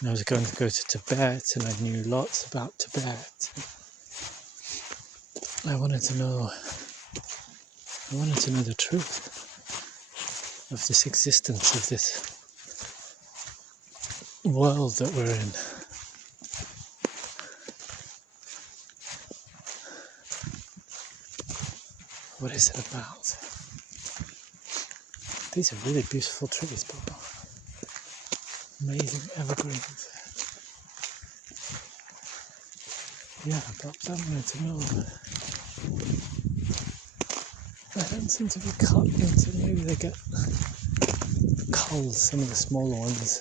And I was going to go to Tibet, and I knew lots about Tibet. I wanted to know the truth of this existence, of this world that we're in. What is it about? These are really beautiful trees, Bobo. Amazing evergreens. Yeah, but I wanted to know. They don't seem to be cut into, maybe they get culled, some of the smaller ones.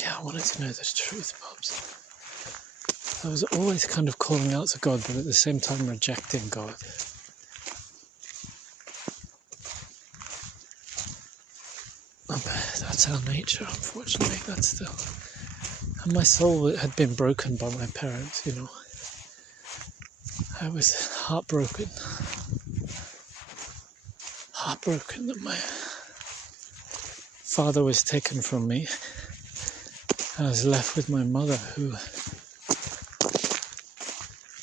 Yeah, I wanted to know the truth, Bobs. I was always kind of calling out to God, but at the same time rejecting God. That's our nature, unfortunately. And my soul had been broken by my parents, you know. I was heartbroken that my father was taken from me. I was left with my mother, who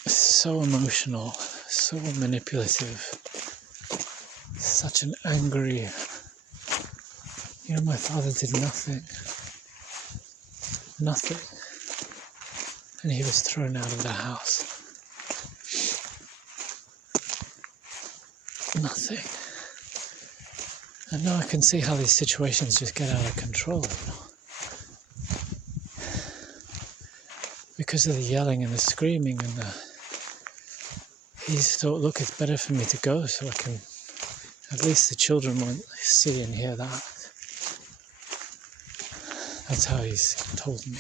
is so emotional, so manipulative, such an angry. You know, my father did nothing, and he was thrown out of the house. Nothing. And now I can see how these situations just get out of control, you know. Because of the yelling and the screaming and he thought, look, it's better for me to go so I can, at least the children won't see and hear that. That's how he's told me.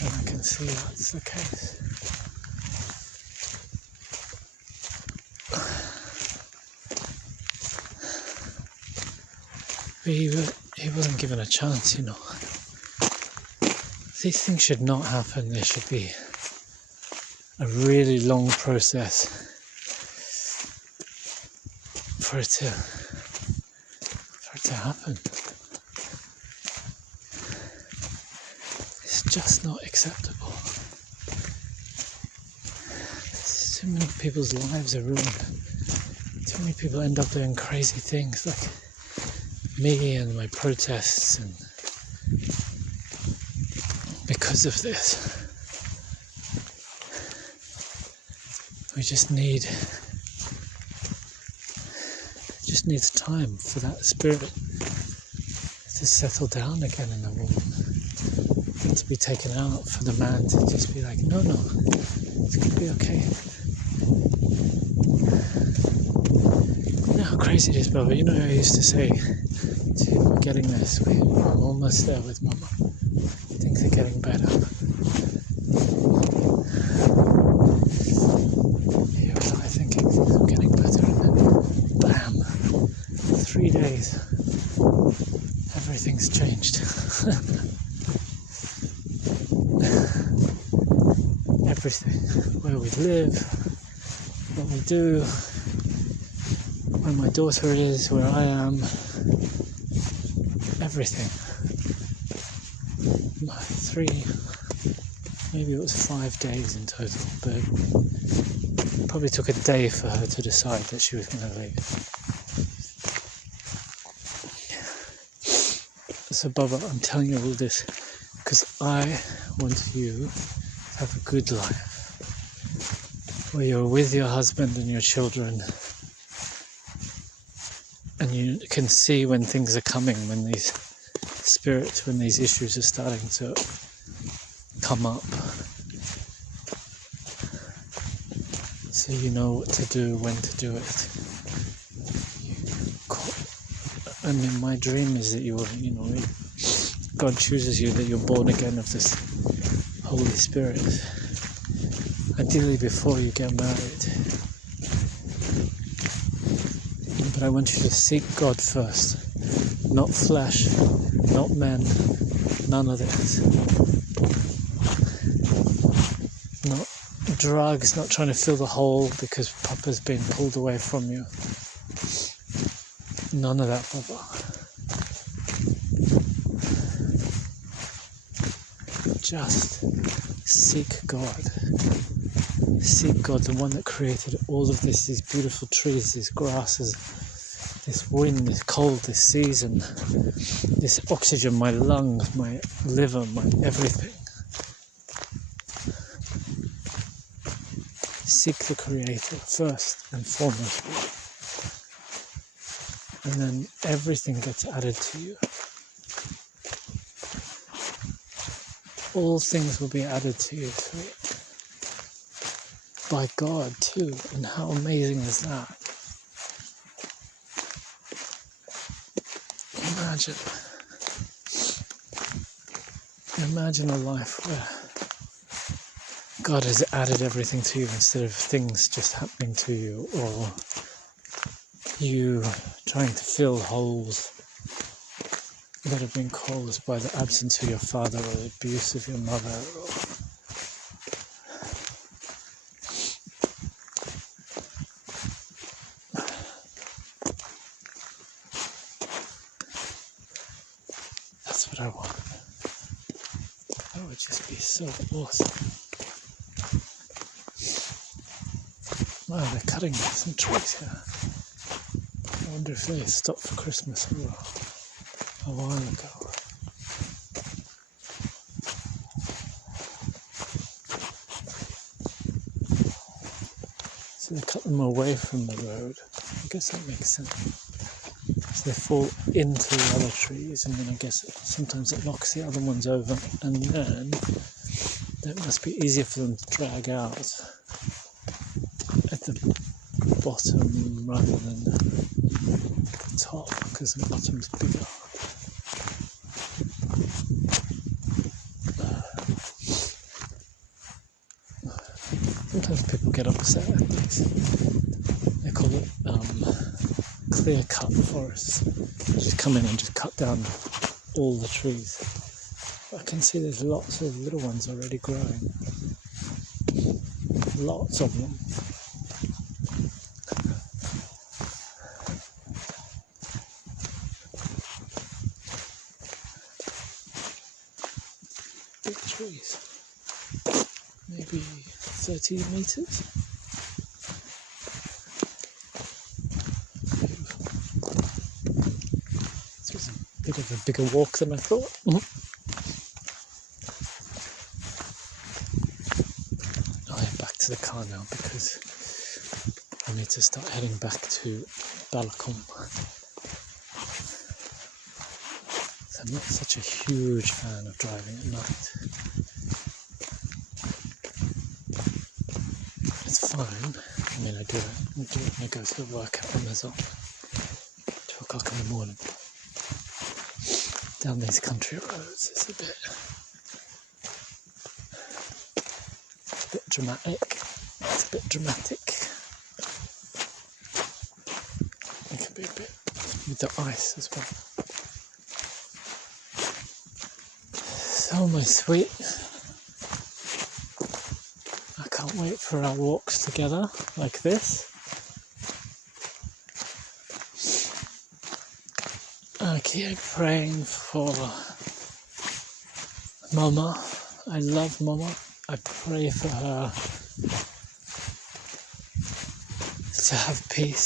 And I can see that's the case. But he wasn't given a chance, you know. These things should not happen. There should be a really long process for it to happen. It's just not acceptable. Too many people's lives are ruined. Too many people end up doing crazy things like me and my protests, and because of this, we just needs time for that spirit to settle down again in the woman, and to be taken out, for the man to just be like, no, it's going to be okay. You know how crazy it is, brother. You know, I used to say to you, we're getting this, I'm almost there with Mama. Things are getting better. Here was I thinking things were getting better, and then bam, 3 days, everything's changed. Everything, where we live, what we do, where my daughter is, where I am, everything. Maybe it was 5 days in total, but it probably took a day for her to decide that she was going to leave. So Baba, I'm telling you all this because I want you to have a good life, where you're with your husband and your children, and you can see when things are coming, when these spirits, when these issues are starting to come up, so you know what to do, when to do it. I mean, my dream is that God chooses you, that you're born again of this Holy Spirit, ideally before you get married. But I want you to seek God first, not flesh, not men, none of this. Not drugs, not trying to fill the hole because Papa's been pulled away from you. None of that bother. Just seek God. Seek God, the one that created all of this, these beautiful trees, these grasses, this wind, this cold, this season, this oxygen, my lungs, my liver, my everything. Seek the Creator first and foremost. And then everything gets added to you. All things will be added to you, sweet. By God too, and how amazing is that? Imagine a life where God has added everything to you instead of things just happening to you, or you trying to fill holes that have been caused by the absence of your father or the abuse of your mother. That's what I want. That would just be so awesome. Wow, they're cutting some trees here. I wonder if they stopped for Christmas or a while ago. So they cut them away from the road. I guess that makes sense. So they fall into the other trees, and then I guess sometimes it knocks the other ones over, and then it must be easier for them to drag out at the bottom rather than the top, because the bottom's bigger. Sometimes people get upset at this. They call it clear-cut forests. They just come in and just cut down all the trees. I can see there's lots of little ones already growing. Lots of them. Big trees. Maybe 30 meters. This was a bit of a bigger walk than I thought. I'll head back to the car now because I need to start heading back to Balakom. I'm not such a huge fan of driving at night. It's fine. I mean, I do it when I go to work at Amazon. 2 o'clock in the morning. Down these country roads, it's a bit dramatic. It's a bit dramatic. It can be a bit with the ice as well. So my sweet, I can't wait for our walks together like this. I keep praying for Mama. I love Mama. I pray for her to have peace.